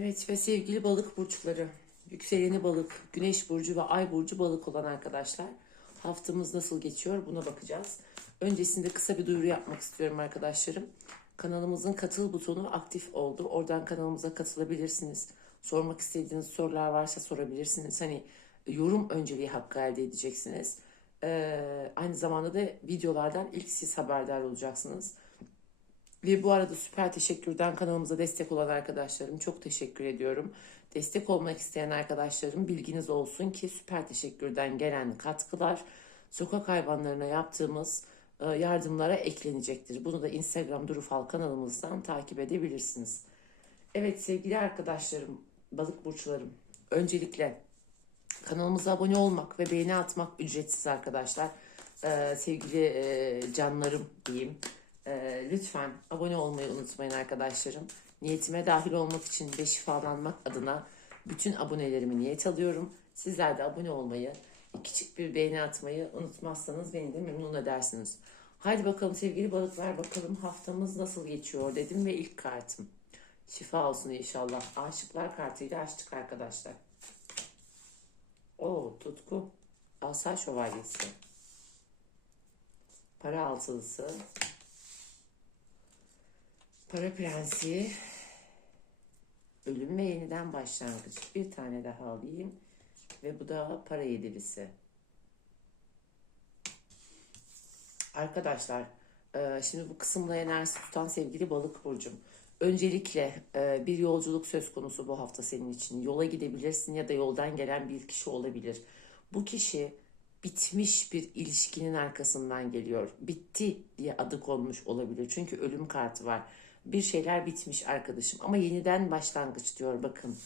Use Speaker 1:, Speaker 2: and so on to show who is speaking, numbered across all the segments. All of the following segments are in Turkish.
Speaker 1: Evet ve sevgili balık burçları, yükseleni balık, güneş burcu ve ay burcu balık olan arkadaşlar haftamız nasıl geçiyor buna bakacağız. Öncesinde kısa bir duyuru yapmak istiyorum arkadaşlarım. Kanalımızın katıl butonu aktif oldu. Oradan kanalımıza katılabilirsiniz. Sormak istediğiniz sorular varsa sorabilirsiniz. Hani yorum önceliği hakkı elde edeceksiniz. Ee, aynı zamanda da videolardan ilk siz haberdar olacaksınız. Ve bu arada süper teşekkürden kanalımıza destek olan arkadaşlarım çok teşekkür ediyorum. Destek olmak isteyen arkadaşlarım bilginiz olsun ki süper teşekkürden gelen katkılar sokak hayvanlarına yaptığımız e, yardımlara eklenecektir. Bunu da Instagram Durufal kanalımızdan takip edebilirsiniz. Evet sevgili arkadaşlarım, balık burçlarım. Öncelikle kanalımıza abone olmak ve beğeni atmak ücretsiz arkadaşlar. Ee, sevgili e, canlarım diyeyim. Ee, lütfen abone olmayı unutmayın arkadaşlarım. Niyetime dahil olmak için ve şifalanmak adına bütün abonelerimi niyet alıyorum. Sizler de abone olmayı, küçük bir beğeni atmayı unutmazsanız beni de memnun edersiniz. Haydi bakalım sevgili balıklar bakalım haftamız nasıl geçiyor dedim ve ilk kartım. Şifa olsun inşallah. Aşıklar kartıyla açtık arkadaşlar. O tutku. Asa şövalyesi. Para altılısı. Para prensi. Ölüm ve yeniden başlangıç. Bir tane daha alayım. Ve bu da para yedilisi. Arkadaşlar e, şimdi bu kısımda enerjisi tutan sevgili balık burcum. Öncelikle e, bir yolculuk söz konusu bu hafta senin için. Yola gidebilirsin ya da yoldan gelen bir kişi olabilir. Bu kişi bitmiş bir ilişkinin arkasından geliyor. Bitti diye adı konmuş olabilir. Çünkü ölüm kartı var. Bir şeyler bitmiş arkadaşım ama yeniden başlangıç diyor bakın.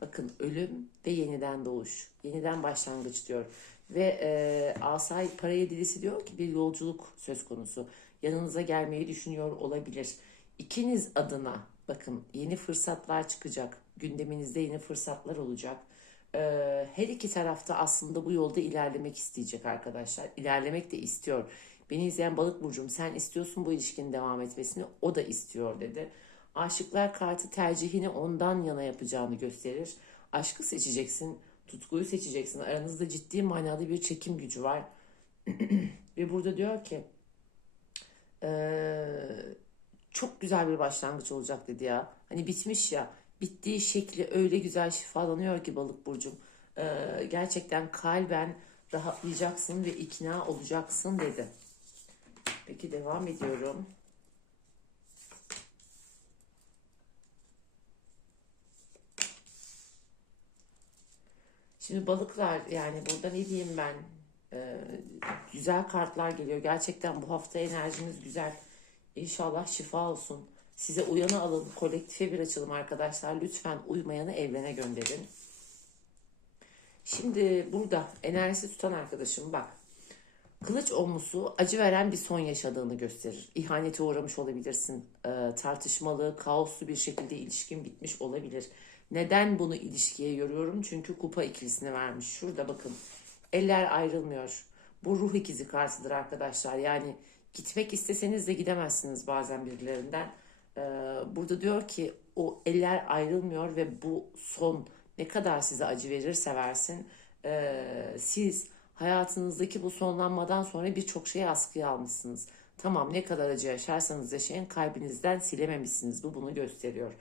Speaker 1: Bakın ölüm ve yeniden doğuş. Yeniden başlangıç diyor. Ve e, Asay para yedilisi diyor ki bir yolculuk söz konusu. Yanınıza gelmeyi düşünüyor olabilir. İkiniz adına bakın yeni fırsatlar çıkacak. Gündeminizde yeni fırsatlar olacak. E, her iki tarafta aslında bu yolda ilerlemek isteyecek arkadaşlar. İlerlemek de istiyor. Beni izleyen balık burcum sen istiyorsun bu ilişkinin devam etmesini o da istiyor dedi. Aşıklar kartı tercihini ondan yana yapacağını gösterir. Aşkı seçeceksin, tutkuyu seçeceksin. Aranızda ciddi manada bir çekim gücü var. Ve burada diyor ki ee, çok güzel bir başlangıç olacak dedi ya. Hani bitmiş ya. Bittiği şekli öyle güzel şifalanıyor ki balık burcum. Ee, gerçekten kalben rahatlayacaksın ve ikna olacaksın dedi. Peki devam ediyorum. Şimdi balıklar yani burada ne diyeyim ben Ee, güzel kartlar geliyor. Gerçekten bu hafta enerjiniz güzel. İnşallah şifa olsun. Size uyanı alın. Kolektife bir açılım arkadaşlar. Lütfen uymayanı evrene gönderin. Şimdi burada enerjisi tutan arkadaşım bak. Kılıç omlusu acı veren bir son yaşadığını gösterir. İhanete uğramış olabilirsin. Ee, tartışmalı, kaoslu bir şekilde ilişkin bitmiş olabilir. Neden bunu ilişkiye yoruyorum? Çünkü kupa ikilisini vermiş. Şurada bakın. Eller ayrılmıyor. Bu ruh ikizi kartıdır arkadaşlar. Yani gitmek isteseniz de gidemezsiniz bazen birilerinden. Ee, burada diyor ki o eller ayrılmıyor ve bu son ne kadar size acı verirse versin. Ee, siz hayatınızdaki bu sonlanmadan sonra birçok şeyi askıya almışsınız. Tamam ne kadar acı yaşarsanız yaşayın kalbinizden silememişsiniz. Bu bunu gösteriyor.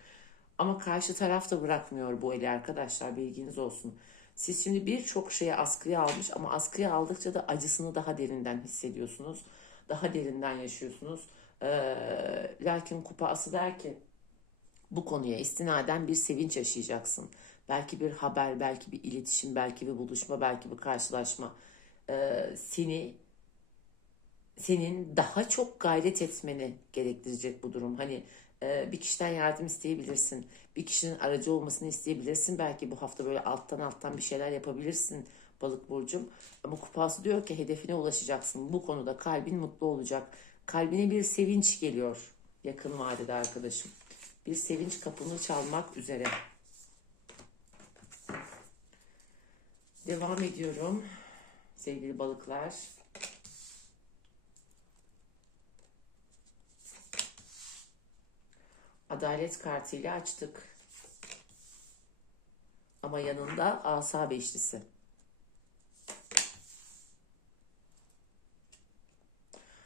Speaker 1: Ama karşı taraf da bırakmıyor bu eli arkadaşlar bilginiz olsun. Siz şimdi birçok şeye askıya almış ama askıya aldıkça da acısını daha derinden hissediyorsunuz. Daha derinden yaşıyorsunuz. Ee, lakin kupası der ki bu konuya istinaden bir sevinç yaşayacaksın. Belki bir haber, belki bir iletişim, belki bir buluşma, belki bir karşılaşma. Ee, seni senin daha çok gayret etmeni gerektirecek bu durum. Hani e, bir kişiden yardım isteyebilirsin. Bir kişinin aracı olmasını isteyebilirsin. Belki bu hafta böyle alttan alttan bir şeyler yapabilirsin balık burcum. Ama kupası diyor ki hedefine ulaşacaksın. Bu konuda kalbin mutlu olacak. Kalbine bir sevinç geliyor yakın vadede arkadaşım. Bir sevinç kapını çalmak üzere. Devam ediyorum sevgili balıklar. Adalet kartıyla açtık. Ama yanında asa beşlisi.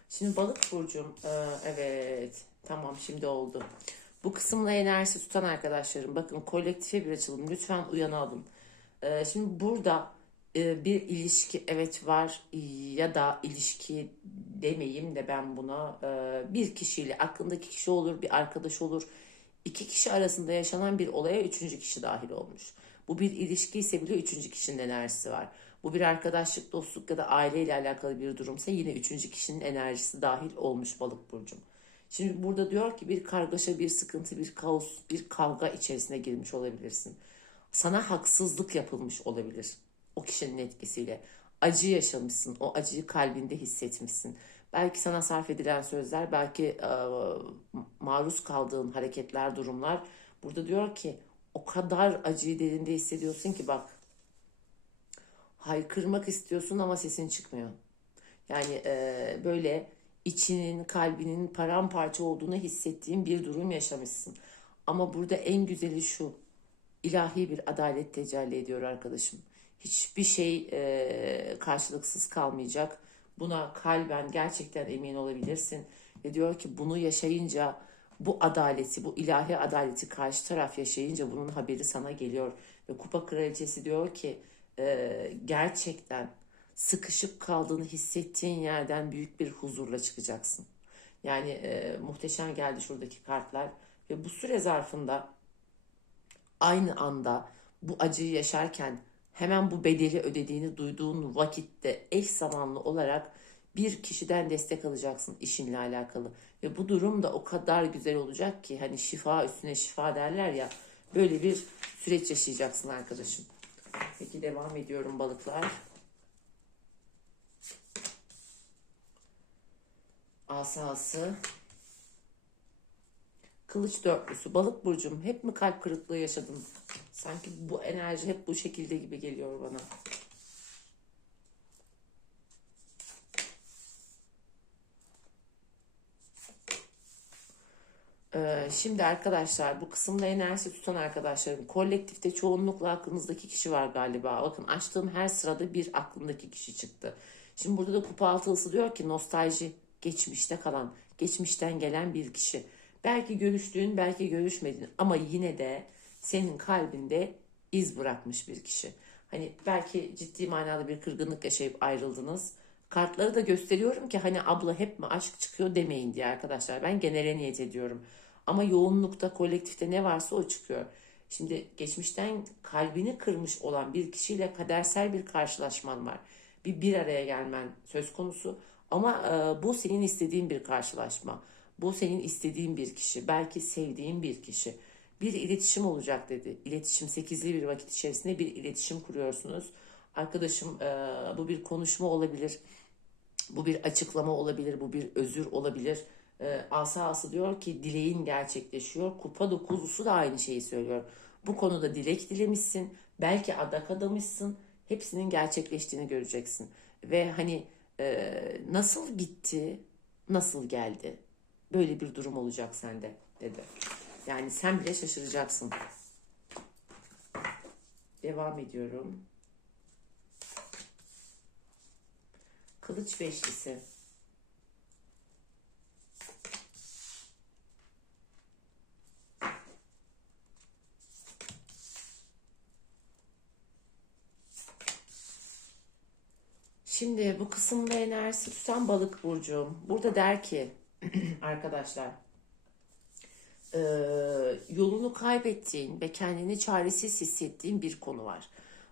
Speaker 1: Şimdi balık burcum. e, evet. Tamam şimdi oldu. Bu kısımla enerjisi tutan arkadaşlarım. Bakın kolektife bir açılım. Lütfen uyanalım. E, şimdi burada e, bir ilişki evet var ya da ilişki demeyeyim de ben buna e, bir kişiyle aklındaki kişi olur bir arkadaş olur iki kişi arasında yaşanan bir olaya üçüncü kişi dahil olmuş. Bu bir ilişki ise bile üçüncü kişinin enerjisi var. Bu bir arkadaşlık, dostluk ya da aileyle alakalı bir durumsa yine üçüncü kişinin enerjisi dahil olmuş balık burcum. Şimdi burada diyor ki bir kargaşa, bir sıkıntı, bir kaos, bir kavga içerisine girmiş olabilirsin. Sana haksızlık yapılmış olabilir o kişinin etkisiyle. Acı yaşamışsın, o acıyı kalbinde hissetmişsin. Belki sana sarf edilen sözler, belki e, maruz kaldığın hareketler, durumlar. Burada diyor ki o kadar acıyı derinde hissediyorsun ki bak haykırmak istiyorsun ama sesin çıkmıyor. Yani e, böyle içinin, kalbinin paramparça olduğunu hissettiğin bir durum yaşamışsın. Ama burada en güzeli şu. İlahi bir adalet tecelli ediyor arkadaşım. Hiçbir şey e, karşılıksız kalmayacak. Buna kalben gerçekten emin olabilirsin. Ve diyor ki bunu yaşayınca bu adaleti, bu ilahi adaleti karşı taraf yaşayınca bunun haberi sana geliyor. Ve kupa kraliçesi diyor ki e, gerçekten sıkışıp kaldığını hissettiğin yerden büyük bir huzurla çıkacaksın. Yani e, muhteşem geldi şuradaki kartlar ve bu süre zarfında aynı anda bu acıyı yaşarken hemen bu bedeli ödediğini duyduğun vakitte eş zamanlı olarak bir kişiden destek alacaksın işinle alakalı. Ve bu durum da o kadar güzel olacak ki hani şifa üstüne şifa derler ya böyle bir süreç yaşayacaksın arkadaşım. Peki devam ediyorum balıklar. Asası. Kılıç dörtlüsü. Balık burcum. Hep mi kalp kırıklığı yaşadın? Sanki bu enerji hep bu şekilde gibi geliyor bana. Ee, şimdi arkadaşlar bu kısımda enerji tutan arkadaşlarım kolektifte çoğunlukla aklınızdaki kişi var galiba. Bakın açtığım her sırada bir aklımdaki kişi çıktı. Şimdi burada da kupa altılısı diyor ki nostalji geçmişte kalan, geçmişten gelen bir kişi. Belki görüştüğün, belki görüşmedin ama yine de senin kalbinde iz bırakmış bir kişi. Hani belki ciddi manada bir kırgınlık yaşayıp ayrıldınız. Kartları da gösteriyorum ki hani abla hep mi aşk çıkıyor demeyin diye arkadaşlar. Ben genele niyet ediyorum. Ama yoğunlukta, kolektifte ne varsa o çıkıyor. Şimdi geçmişten kalbini kırmış olan bir kişiyle kadersel bir karşılaşman var. Bir bir araya gelmen söz konusu. Ama e, bu senin istediğin bir karşılaşma. Bu senin istediğin bir kişi. Belki sevdiğin bir kişi. Bir iletişim olacak dedi. İletişim sekizli bir vakit içerisinde bir iletişim kuruyorsunuz. Arkadaşım e, bu bir konuşma olabilir. Bu bir açıklama olabilir. Bu bir özür olabilir. E, asası diyor ki dileğin gerçekleşiyor. Kupa dokuzlusu da aynı şeyi söylüyor. Bu konuda dilek dilemişsin. Belki adak adamışsın. Hepsinin gerçekleştiğini göreceksin. Ve hani e, nasıl gitti, nasıl geldi? Böyle bir durum olacak sende dedi. Yani sen bile şaşıracaksın. Devam ediyorum. Kılıç beşlisi. Şimdi bu kısımda enerjisi tutan balık burcu. Burada der ki arkadaşlar e, yolunu kaybettiğin ve kendini çaresiz hissettiğin bir konu var.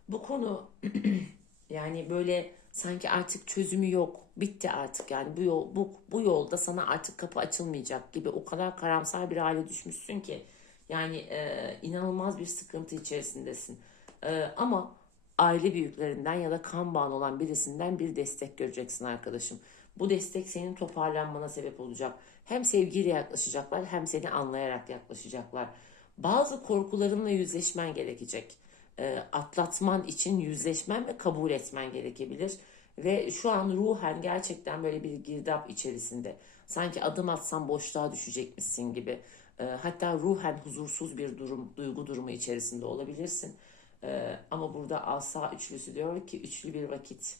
Speaker 1: Bu konu yani böyle sanki artık çözümü yok, bitti artık yani bu yol bu bu yolda sana artık kapı açılmayacak gibi o kadar karamsar bir hale düşmüşsün ki yani e, inanılmaz bir sıkıntı içerisindesin. E, ama aile büyüklerinden ya da kan bağın olan birisinden bir destek göreceksin arkadaşım. Bu destek senin toparlanmana sebep olacak. Hem sevgiyle yaklaşacaklar hem seni anlayarak yaklaşacaklar. Bazı korkularınla yüzleşmen gerekecek. E, atlatman için yüzleşmen ve kabul etmen gerekebilir. Ve şu an ruhen gerçekten böyle bir girdap içerisinde. Sanki adım atsan boşluğa düşecekmişsin gibi. E, hatta ruhen huzursuz bir durum, duygu durumu içerisinde olabilirsin. Ee, ama burada asa üçlüsü diyor ki üçlü bir vakit.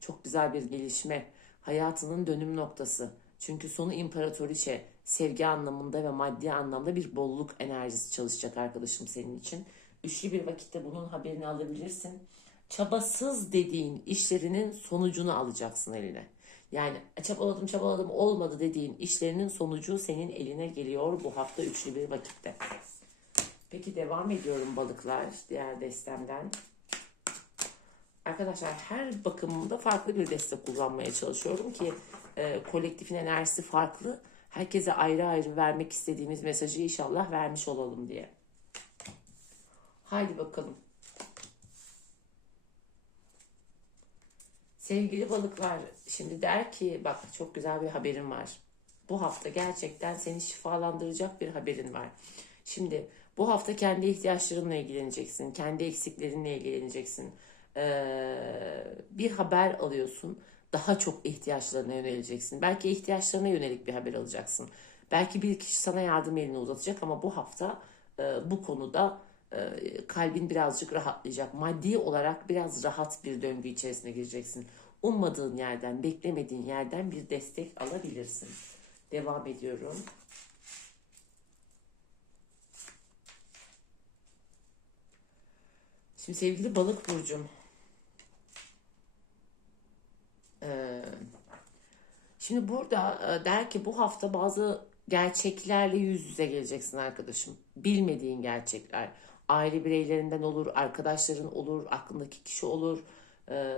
Speaker 1: Çok güzel bir gelişme. Hayatının dönüm noktası. Çünkü sonu imparatoriçe sevgi anlamında ve maddi anlamda bir bolluk enerjisi çalışacak arkadaşım senin için. Üçlü bir vakitte bunun haberini alabilirsin. Çabasız dediğin işlerinin sonucunu alacaksın eline. Yani çabaladım çabaladım olmadı dediğin işlerinin sonucu senin eline geliyor bu hafta üçlü bir vakitte. Peki devam ediyorum balıklar diğer destemden. Arkadaşlar her bakımımda farklı bir deste kullanmaya çalışıyorum ki e, kolektifin enerjisi farklı. Herkese ayrı ayrı vermek istediğimiz mesajı inşallah vermiş olalım diye. Haydi bakalım. Sevgili balıklar, şimdi der ki bak çok güzel bir haberim var. Bu hafta gerçekten seni şifalandıracak bir haberin var. Şimdi bu hafta kendi ihtiyaçlarınla ilgileneceksin, kendi eksiklerinle ilgileneceksin. Bir haber alıyorsun, daha çok ihtiyaçlarına yöneleceksin. Belki ihtiyaçlarına yönelik bir haber alacaksın. Belki bir kişi sana yardım elini uzatacak ama bu hafta bu konuda kalbin birazcık rahatlayacak. Maddi olarak biraz rahat bir döngü içerisine gireceksin. Ummadığın yerden, beklemediğin yerden bir destek alabilirsin. Devam ediyorum. Şimdi sevgili balık burcum. Ee, şimdi burada e, der ki bu hafta bazı gerçeklerle yüz yüze geleceksin arkadaşım. Bilmediğin gerçekler. Aile bireylerinden olur, arkadaşların olur, aklındaki kişi olur. Ee,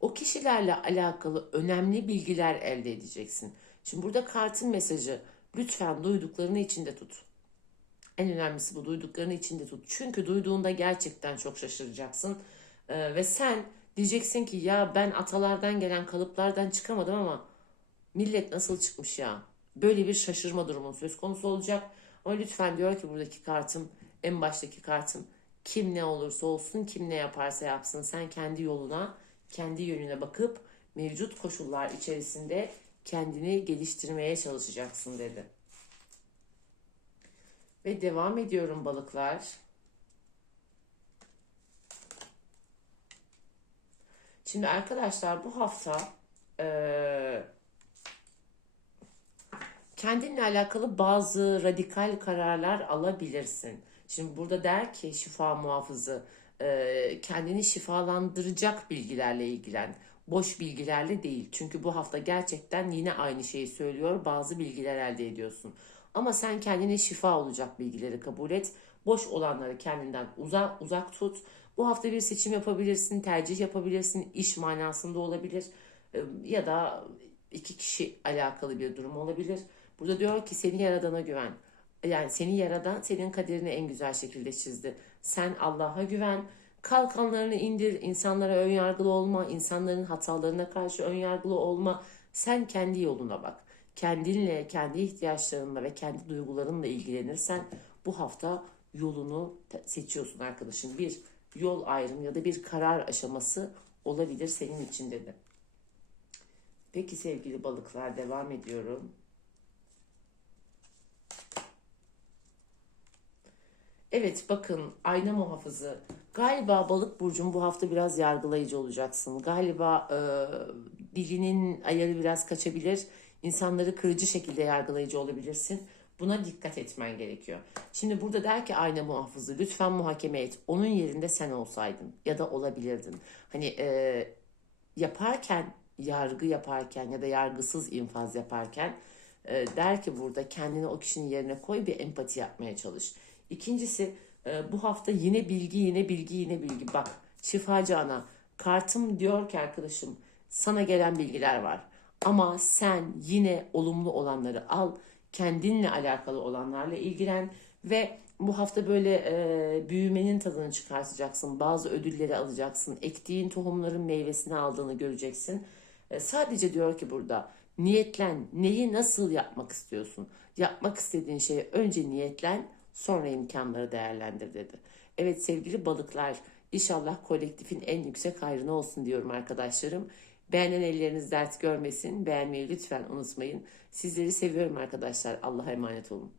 Speaker 1: o kişilerle alakalı önemli bilgiler elde edeceksin. Şimdi burada kartın mesajı lütfen duyduklarını içinde tut. En önemlisi bu duyduklarını içinde tut. Çünkü duyduğunda gerçekten çok şaşıracaksın. Ee, ve sen diyeceksin ki ya ben atalardan gelen kalıplardan çıkamadım ama millet nasıl çıkmış ya? Böyle bir şaşırma durumun söz konusu olacak. Ama lütfen diyor ki buradaki kartım, en baştaki kartım kim ne olursa olsun, kim ne yaparsa yapsın sen kendi yoluna, kendi yönüne bakıp mevcut koşullar içerisinde kendini geliştirmeye çalışacaksın dedi. Ve devam ediyorum balıklar. Şimdi arkadaşlar bu hafta eee kendinle alakalı bazı radikal kararlar alabilirsin. Şimdi burada der ki şifa muhafızı e, kendini şifalandıracak bilgilerle ilgilen. Boş bilgilerle değil. Çünkü bu hafta gerçekten yine aynı şeyi söylüyor. Bazı bilgiler elde ediyorsun. Ama sen kendine şifa olacak bilgileri kabul et. Boş olanları kendinden uzak uzak tut. Bu hafta bir seçim yapabilirsin, tercih yapabilirsin, iş manasında olabilir e, ya da iki kişi alakalı bir durum olabilir. Burada diyor ki seni yaradana güven. Yani seni yaradan senin kaderini en güzel şekilde çizdi. Sen Allah'a güven. Kalkanlarını indir. insanlara ön yargılı olma. insanların hatalarına karşı ön yargılı olma. Sen kendi yoluna bak. Kendinle, kendi ihtiyaçlarınla ve kendi duygularınla ilgilenirsen bu hafta yolunu seçiyorsun arkadaşım. Bir yol ayrımı ya da bir karar aşaması olabilir senin için dedi. Peki sevgili balıklar devam ediyorum. Evet bakın ayna muhafızı. Galiba balık burcun bu hafta biraz yargılayıcı olacaksın. Galiba e, dilinin ayarı biraz kaçabilir. İnsanları kırıcı şekilde yargılayıcı olabilirsin. Buna dikkat etmen gerekiyor. Şimdi burada der ki ayna muhafızı lütfen muhakeme et. Onun yerinde sen olsaydın ya da olabilirdin. Hani e, yaparken yargı yaparken ya da yargısız infaz yaparken e, der ki burada kendini o kişinin yerine koy bir empati yapmaya çalış. İkincisi e, bu hafta yine bilgi yine bilgi yine bilgi. Bak şifacı ana kartım diyor ki arkadaşım sana gelen bilgiler var. Ama sen yine olumlu olanları al. Kendinle alakalı olanlarla ilgilen ve bu hafta böyle e, büyümenin tadını çıkartacaksın. Bazı ödülleri alacaksın. Ektiğin tohumların meyvesini aldığını göreceksin. E, sadece diyor ki burada niyetlen. Neyi nasıl yapmak istiyorsun? Yapmak istediğin şeye önce niyetlen sonra imkanları değerlendir dedi. Evet sevgili balıklar inşallah kolektifin en yüksek hayrına olsun diyorum arkadaşlarım. Beğenen elleriniz dert görmesin. Beğenmeyi lütfen unutmayın. Sizleri seviyorum arkadaşlar. Allah'a emanet olun.